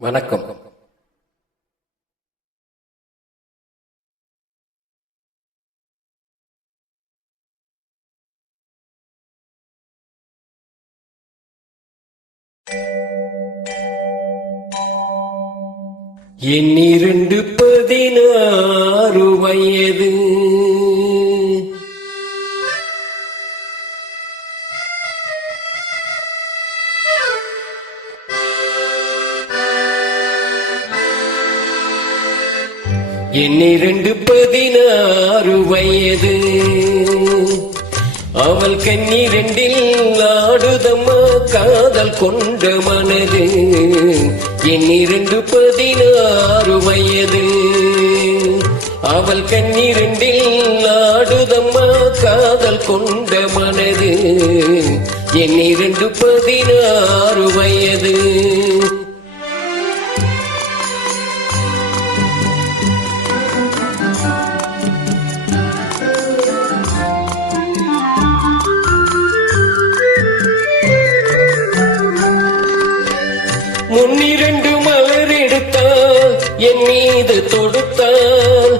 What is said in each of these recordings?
வணக்கம். என் 16 வயது என் 16 வயது அவள் கண்ணீரெண்டில் ஆடுதம்மா காதல் கொண்ட மனது. என் 16 வயது அவள் கண்ணீரெண்டில் ஆடுதம்மா காதல் கொண்ட மனது. என் 16 வயது முன்னிரண்டு மலர் எடுத்தால் என் மீது தொடுத்தால்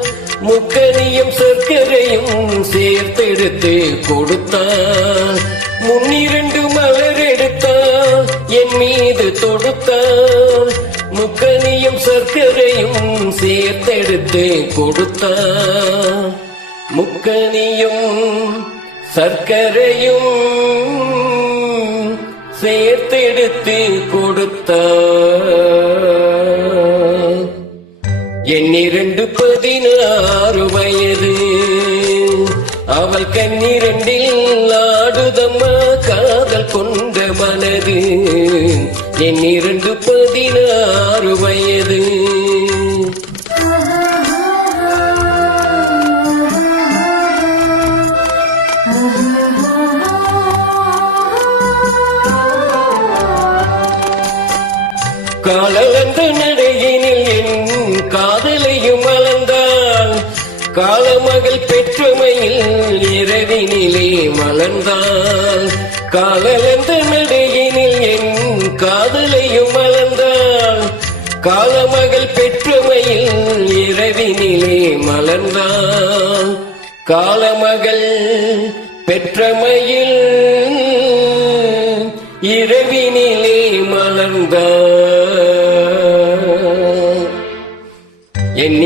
முக்கனியும் சர்க்கரையும் சேர்த்தெடுத்து கொடுத்தால். முன்னிரண்டு மலர் எடுத்தால் என் மீது தொடுத்தால் முக்கனியும் சர்க்கரையும் சேர்த்தெடுத்து கொடுத்தால். முக்கனியும் சர்க்கரையும் சேர்த்தெடுத்து கொடுத்தார். என் 16 வயது அவள் கண்ணீரெண்டில் ஆடுதம்மா காதல் கொண்ட மனது. என் 16 வயது காலந்த நடையினில் என் காதலையும் மலர்ந்தாள். காலமகள் பெற்றமையில் இரவினிலே மலர்ந்தாள். காலந்த நடையினில் என் காதலையும் மலர்ந்தாள். காலமகள் பெற்றமையில் இரவினிலே மலர்ந்தாள். காலமகள் பெற்றமையில் இரவினிலே மலர்ந்தாள். என்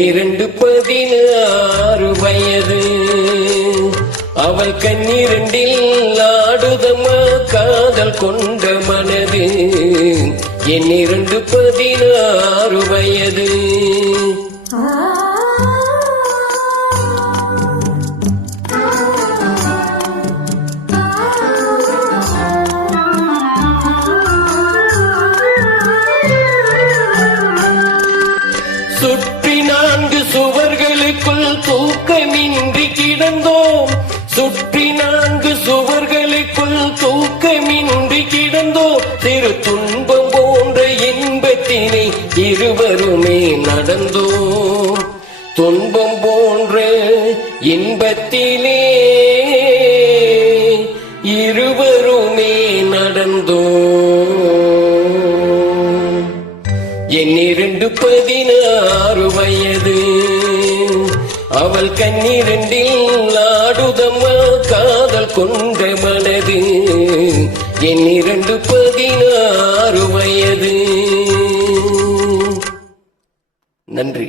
16 வயது அவள் கண்ணீரெண்டில் ஆடுதம்மா காதல் கொண்ட மனது. என் 16 வயது சுற்றி 4 சுவர்களுக்குள் தூக்கமின்றி கிடந்தோம். சுற்றி 4 சுவர்களுக்குள் தூக்கமின்றி கிடந்தோம். சிறு துன்பம் போன்ற இன்பத்தினை இருவருமே நடந்தோம். துன்பம் போன்ற இன்பத்திலே இருவருமே நடந்தோம். என் 16 வயது அவள் கண்ணீரெண்டில் ஆடுதம்மா காதல் கொண்ட மனது. என் 16 வயது. நன்றி.